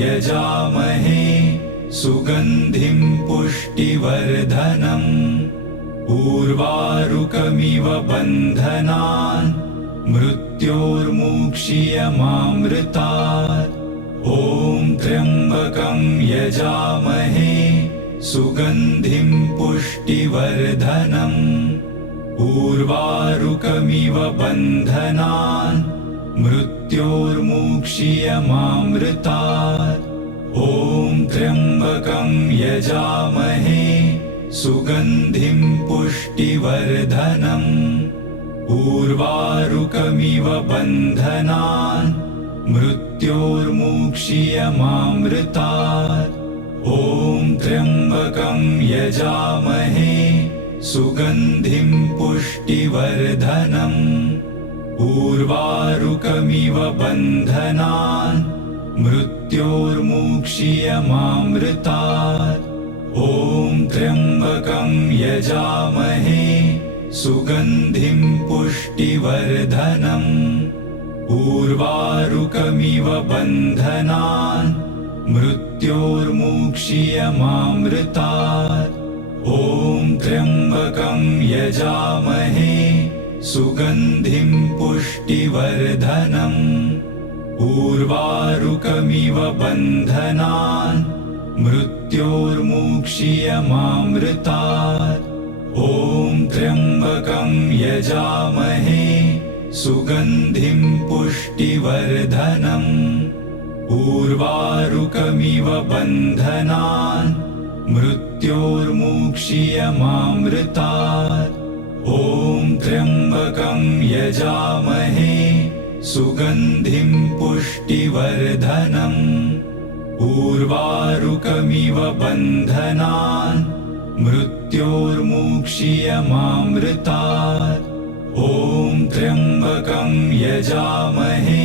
यजामहे सुगन्धिं पुष्टिवर्धनम् उर्वारुकमिव बन्धनान् मृत्योर्मुक्षीयमामृतात् ॐ त्र्यम्बकं यजामहे सुगन्धिं पुष्टिवर्धनम् उर्वारुकमिव बन्धनान् मृत्योर्मुक्षीयमामृतात् ॐ त्र्यम्बकं यजामहे सुगन्धिं पुष्टिवर्धनम् उर्वारुकमिव बन्धनान् मृत्योर्मुक्षीयमामृतात् ॐ त्र्यम्बकं यजामहे सुगन्धिं पुष्टिवर्धनम् उर्वारुकमिव बन्धनान् मृत्योर्मुक्षीयमामृतात् ॐ त्र्यम्बकं यजामहे सुगन्धिं पुष्टिवर्धनम् उर्वारुकमिव बन्धनान् मृत्योर्मुक्षीयमामृतात् ॐ त्र्यम्बकं यजामहे सुगन्धिं पुष्टिवर्धनम् उर्वारुकमिव बन्धनान् मृत्योर्मुक्षीयमामृतात् ॐ त्र्यम्बकं यजामहे सुगन्धिं पुष्टिवर्धनम् उर्वारुकमिव बन्धनान् मृत्योर्मुक्षीयमामृतात् ॐ त्र्यम्बकं यजामहे सुगन्धिं पुष्टिवर्धनम् उर्वारुकमिव बन्धनान् मृत्योर्मुक्षीयमामृतात् ॐ त्र्यम्बकं यजामहे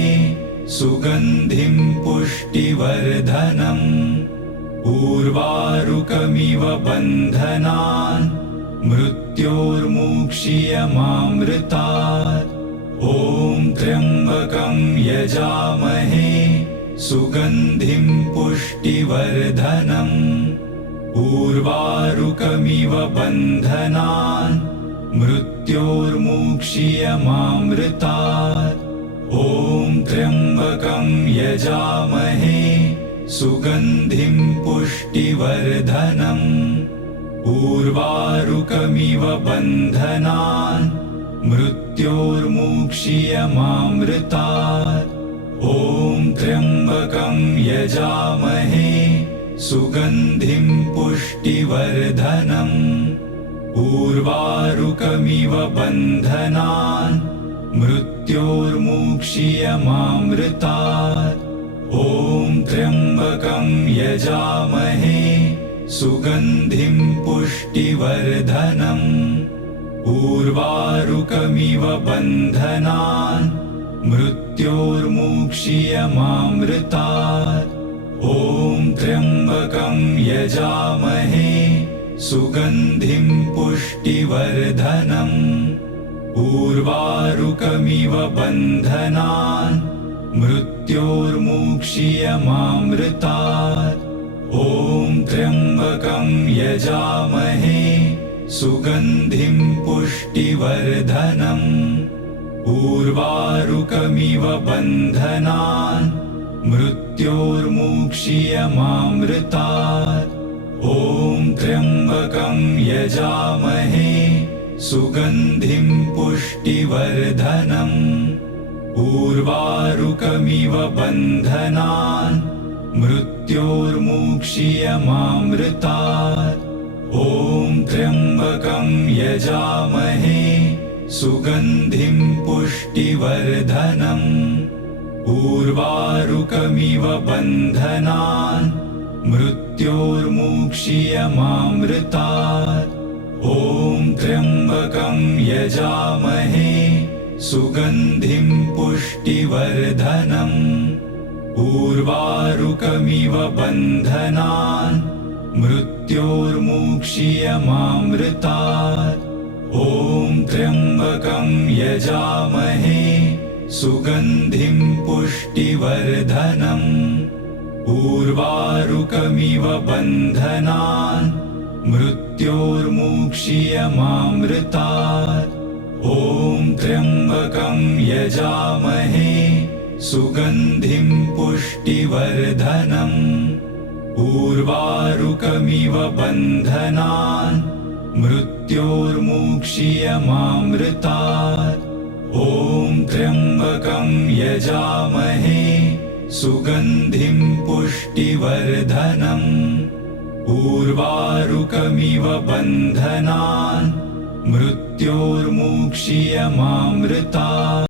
सुगन्धिं पुष्टिवर्धनम् उर्वारुकमिव बन्धनान् मृत्योर्मुक्षीयमामृतात् ॐ त्र्यम्बकं यजामहे सुगन्धिं पुष्टिवर्धनम् उर्वारुकमिव बन्धनान् मृत्योर्मुक्षीयमामृतात् ॐ त्र्यम्बकं यजामहे सुगन्धिं पुष्टिवर्धनम् उर्वारुकमिव बन्धनान् मृत्योर्मुक्षीयमामृतात् ॐ त्र्यम्बकं यजामहे सुगन्धिं पुष्टिवर्धनम् उर्वारुकमिव बन्धनान् मृत्योर्मुक्षीयमामृतात् ॐ त्र्यम्बकं यजामहे सुगन्धिं पुष्टिवर्धनम् उर्वारुकमिव बन्धनान् मृत्योर्मुक्षीयमामृतात् ॐ त्र्यम्बकं यजामहे सुगन्धिं पुष्टिवर्धनम् उर्वारुकमिव बन्धनान् मृत्योर्मुक्षीयमामृतात् ॐ त्र्यम्बकं यजामहे सुगन्धिं पुष्टिवर्धनम् उर्वारुकमिव बन्धनान् मृत्योर्मुक्षीयमामृतात् ॐ त्र्यम्बकं यजामहे सुगन्धिं पुष्टिवर्धनम् उर्वारुकमिव बन्धनान् मृत्योर्मुक्षीयमामृतात् ॐ त्र्यम्बकं यजामहे सुगन्धिं पुष्टिवर्धनम् उर्वारुकमिव बन्धनान् मृत्योर्मुक्षीयमामृतात् ॐ त्र्यम्बकं यजामहे सुगन्धिं पुष्टिवर्धनम् उर्वारुकमिव बन्धनान् मृत्योर्मुक्षीयमामृतात् ॐ त्र्यम्बकं यजामहे सुगन्धिं पुष्टिवर्धनम् उर्वारुकमिव बन्धनान् मृत्योर्मुक्षीयमामृतात् ॐ त्र्यम्बकं यजामहे सुगन्धिं पुष्टिवर्धनम् उर्वारुकमिव बन्धनान् मृत्योर्मुक्षीयमामृतात् ॐ त्र्यम्बकं यजामहे सुगन्धिं पुष्टिवर्धनम् उर्वारुकमिव बन्धनान् मृत्योर्मुक्षीयमामृतात्